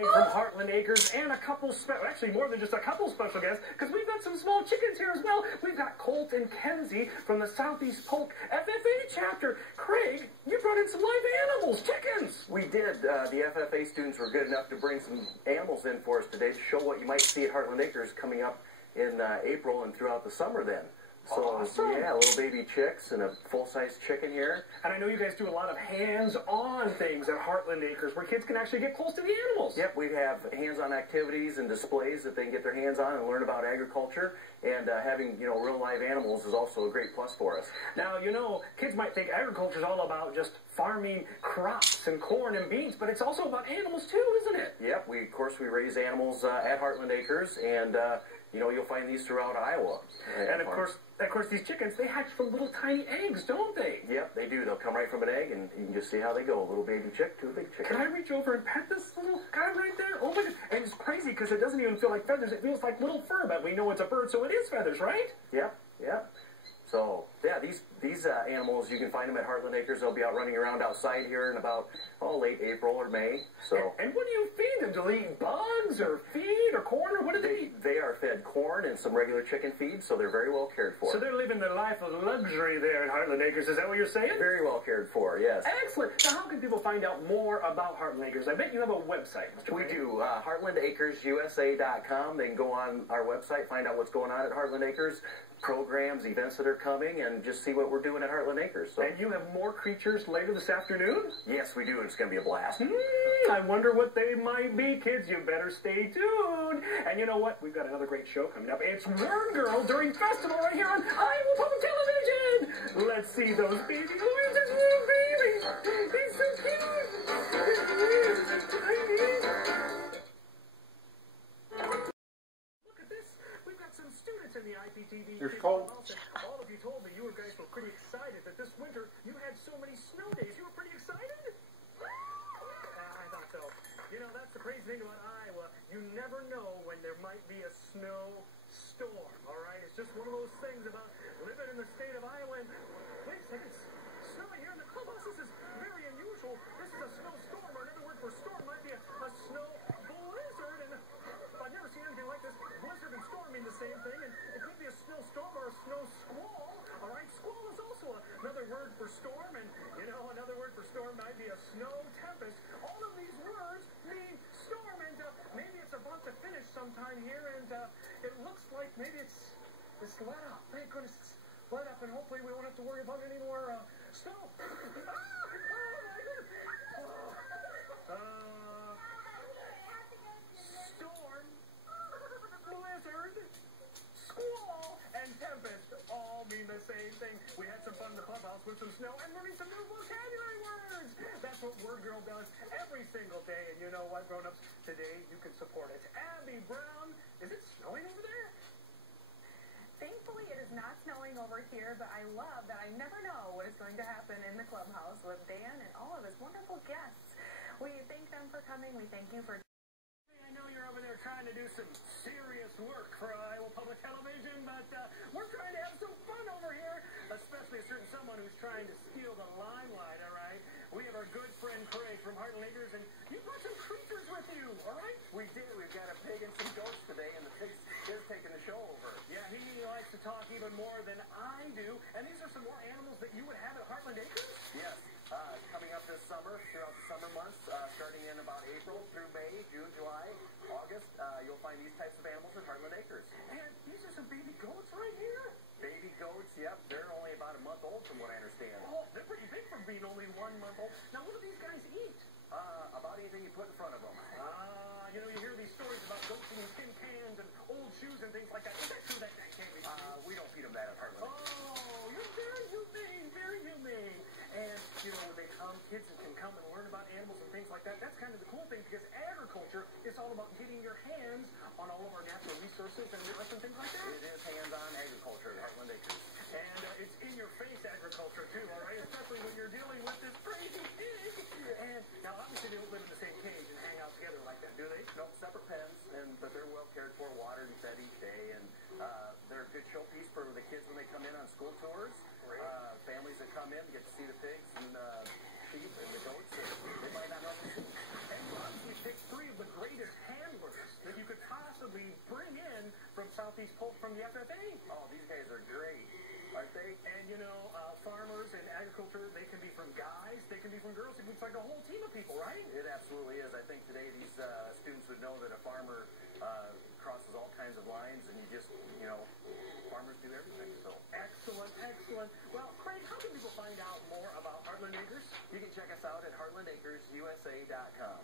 From Heartland Acres and a couple, actually more than just a couple special guests, because we've got some small chickens here as well. We've got Colt and Kenzie from the Southeast Polk FFA chapter. Craig, you brought in some live animals, chickens. We did. The FFA students were good enough to bring some animals in for us today to show what you might see at Heartland Acres coming up in April and throughout the summer then. So, awesome. Yeah, little baby chicks and a full-size chicken here. And I know you guys do a lot of hands-on things at Heartland Acres where kids can actually get close to the animals. Yep, we have hands-on activities and displays that they can get their hands on and learn about agriculture. And having, real live animals is also a great plus for us. Now, kids might think agriculture is all about just farming crops and corn and beans, but it's also about animals too, isn't it? Yep, of course we raise animals at Heartland Acres, and you'll find these throughout Iowa. And of course, these chickens, they hatch from little tiny eggs, don't they? Yep, they do. They'll come right from an egg, and you can just see how they go. A little baby chick to a big chicken. Can I reach over and pet this little guy right there? Oh my God. And it's crazy because it doesn't even feel like feathers. It feels like little fur, but we know it's a bird, so it is feathers, right? Yep. So, yeah, these animals, you can find them at Heartland Acres. They'll be out running around outside here in about, late April or May. So. And what do you feed them? Do they eat bugs or feed or corn, or what do they eat? They are fed corn and some regular chicken feed, so they're very well cared for. So they're living their life of luxury there at Heartland Acres. Is that what you're saying? Very well cared for, yes. Excellent. Now, how can people find out more about Heartland Acres? I bet you have a website, Mr. We do. HeartlandAcresUSA.com. They can go on our website, find out what's going on at Heartland Acres, programs, events that are coming, and just see what we're doing at Heartland Acres. So. And you have more creatures later this afternoon? Yes, we do, and it's going to be a blast. I wonder what they might be, kids. You better stay tuned. And you know what? We've got another great show coming up. It's Word Girl during Festival right here on Iowa Public Television. Let's see those babies. Look at this little baby. He's so cute. Look at this. We've got some students in the Iptv. There's Cole. All of you told me you guys were pretty excited that this winter you had so many snow days. You were pretty excited? I thought so. That's the crazy thing about Iowa. You never know when there might be a snow storm, all right? It's just one of those things about living in the state of Iowa. And wait a second, it's snowing here in the clubhouse. This is very unusual. This is a snowstorm, or another word for storm might be a snow blizzard. And I've never seen anything like this. Blizzard and storm mean the same thing, and it could be a snowstorm or a snow squall, all right? Squall is also another word for storm, and, another word for storm might be a snow tempest. All of these words mean storm, and maybe it's about to finish sometime here, and it looks like maybe it's let up. Thank goodness it's let up, and hopefully we won't have to worry about any more snow. Storm, blizzard, squall, and tempest all mean the same thing. We had some fun in the clubhouse with some snow and learning some new vocabulary words. That's what Word Girl does every single day. And you know what, grown-ups? Today you can support it. Abby Brown, is it snowing over there? Thankfully, it is not snowing over here, but I love that I never know what is going to happen in the clubhouse with Dan and all of his wonderful guests. We thank them for coming. We thank you for... I know you're over there trying to do some serious work for Iowa Public Television, but we're trying to have some fun over here, especially a certain someone who's trying to steal the limelight, all right? We have our good friend Craig from Heartland Acres, and you brought some creatures with you, all right? We did. We've got a pig and some goats today, and the pig is taking the show over. Yeah, he likes to talk even more than I do, and these are some more animals that you would have at Heartland Acres? Yes. Coming up this summer, throughout the summer months, starting in about April through May, June, July, August, you'll find these types of animals at Heartland Acres. And these are some baby goats right here? Baby goats, yep. They're only about a month old from what I understand. Oh, they're pretty big for being only 1 month old. Now, what do these guys eat? About anything you put in front of them. You hear these stories about goats eating tin cans and old shoes and things like that. Is that true? That can't be true. We don't feed them that at Heartland. Oh, you're very humane, very humane. And, when they come, kids can come and learn about animals and things like that. That's kind of the cool thing, because agriculture is all about getting your hands on all of our natural resources and things like that. It is hands-on agriculture at Heartland Acres. And it's in-your-face agriculture, too, all right? Especially when you're dealing with this crazy pig. And now, obviously, they don't live in the same cage and hang out together like that, do they? No, separate pens, but they're well cared for, watered and fed each day, and they're a good showpiece for the kids when they come in on school tours. Families that come in get to see the pigs and sheep and the goats that they might not know. And you obviously picked 3 of the great from the FFA. Oh, these guys are great, aren't they? And, you know, farmers and agriculture, they can be from guys, they can be from girls, it can be like a whole team of people, right? It absolutely is. I think today these students would know that a farmer crosses all kinds of lines, and you just, you know, farmers do everything, so. Excellent, excellent. Well, Craig, how can people find out more about Heartland Acres? You can check us out at heartlandacresusa.com.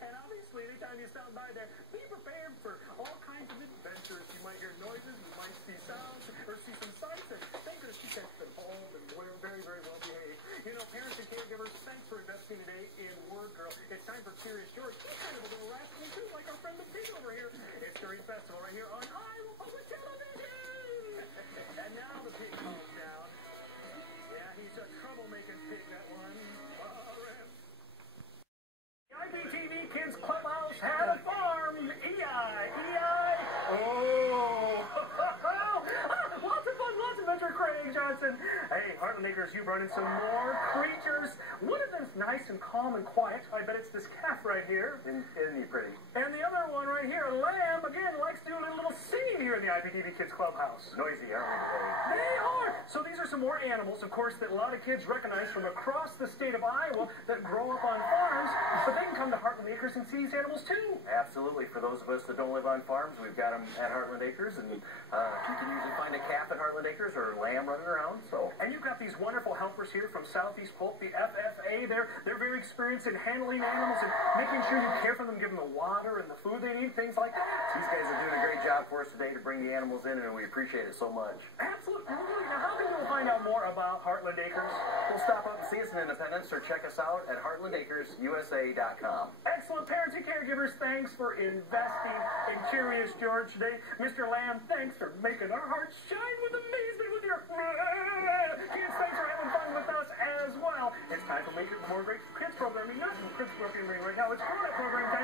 And obviously, anytime you stop by there, be prepared for all kinds of adventures. You might hear noises, you might see sounds, or see some sights, and thank goodness she kept them home, and we're very, very well behaved. You know, parents and caregivers, thanks for investing today in Word Girl. It's time for Curious George. He's kind of a little rascal, too, like our friend the pig over here. It's during festival right here on Iowa Public Television. And now the pig calms down. Yeah, he's a troublemaking pig, that one. The Iptv Kids Clubhouse had a farm. E-I. Oh. Lots of adventure, Craig Johnson. Hey, Heartland Acres, you brought in some more creatures. One of them's nice and calm and quiet. I bet it's this calf right here. Isn't he pretty? And the other one right here, a lamb, again, likes doing a little singing here in the Iptv Kids Clubhouse. Noisy, aren't they? They are. So these are some more animals, of course, that a lot of kids recognize from across the state of Iowa that grow up on farms, but they can come to Heartland Acres and see these animals too. Absolutely. For those of us that don't live on farms, we've got them at Heartland Acres, and you can usually find a calf at Heartland Acres or a lamb running around. So. And you've got these wonderful helpers here from Southeast Polk, the FFA. They're very experienced in handling animals and making sure you care for them, give them the water and the food they need, things like that. These guys are doing a great job for us today to bring the animals in, and we appreciate it so much. Absolutely. Now, how can people find out more about Heartland Acres? We'll stop up and see us in Independence, or check us out at heartlandacresusa.com. Excellent. Parents and caregivers, thanks for investing in Curious George today. Mr. Lamb, thanks for making our hearts shine with amazement with your kids. Thanks for having fun with us as well. It's time for more great kids programming. Not kids programming right now. It's grown-up programming time.